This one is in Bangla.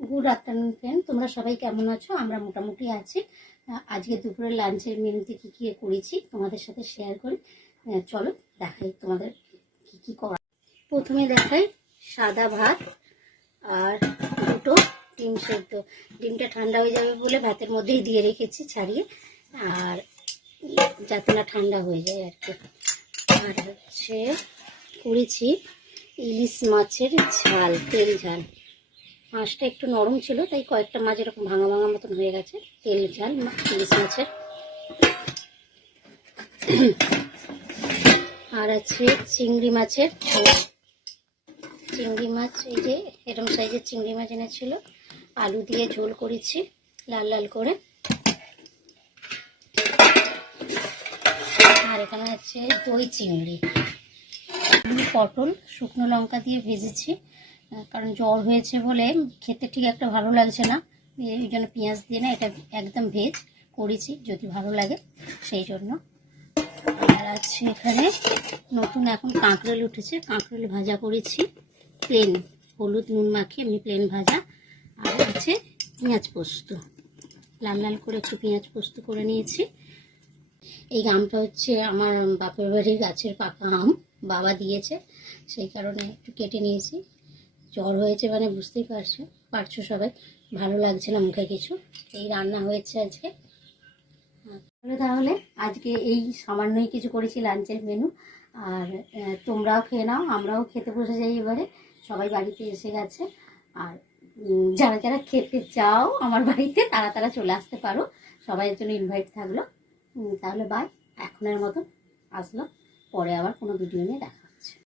গুড আফটারনুন ফ্রেন্ড, তোমরা সবাই কেমন আছো? আমরা মোটামুটি আছি। আজকে দুপুরের লাঞ্চের মেনুতে কী কী করেছি তোমাদের সাথে শেয়ার করি। চলো দেখাই তোমাদের কী কী করা। প্রথমে দেখাই সাদা ভাত আর দুটো ডিম সেদ্ধ। ডিমটা ঠান্ডা হয়ে যাবে বলে ভাতের মধ্যেই দিয়ে রেখেছি ছাড়িয়ে, আর যাতে না ঠান্ডা হয়ে যায় আর কি। আর হচ্ছে করেছি ইলিশ মাছের ঝাল, তেল ঝাল। মাছটা একটু নরম ছিল তাই কয়েকটা মাছ এরকম ভাঙা ভাঙা মতন হয়ে গেছে। তেল ঝাল ইলিশ মাছের। আর আছে চিংড়ি মাছের ঝোল। চিংড়ি মাছ এই যে এরকম সাইজের চিংড়ি মাছ এনেছিল, আলু দিয়ে ঝোল করেছি লাল লাল করে। আর এখানে আছে দই চিংড়ি। পটল শুকনো লঙ্কা দিয়ে ভেজেছি, কারণ জ্বর হয়েছে বলে খেতে ঠিক একটা ভালো লাগছে না, এই জন্য পেঁয়াজ দিয়ে না, এটা একদম ভেজ করেছি, যদি ভালো লাগে সেই জন্য। আর আছে এখানে নতুন এখন কাঁকরোল উঠেছে, কাঁকরোল ভাজা করেছি প্লেন, হলুদ নুন মাখিয়ে এমনি প্লেন ভাজা। আর আছে পেঁয়াজ পোস্ত, লাল লাল করে একটু পেঁয়াজ পোস্ত করে নিয়েছি। এই আমটা হচ্ছে আমার বাপের বাড়ির গাছের পাকা আম, বাবা দিয়েছে, সেই কারণে একটু কেটে নিয়েছি। জ্বর হয়েছে মানে বুঝতেই পারছো সবাই, ভালো লাগছে না মুখে কিছু। এই রান্না হয়েছে আজকে। তাহলে আজকে এই সামান্যই কিছু করেছি লাঞ্চের মেনু। আর তোমরাও খেয়ে নাও, আমরাও খেতে বসে যাই এবারে, সবাই বাড়িতে এসে গেছে। আর যারা যারা খেতে চাও আমার বাড়িতে তারা তারা চলে আসতে পারো, সবাইয়ের জন্য ইনভাইট থাকলো। তাহলে বাই, এখনের মতন আসলো, পরে আবার কোনো ভিডিও নিয়ে দেখা।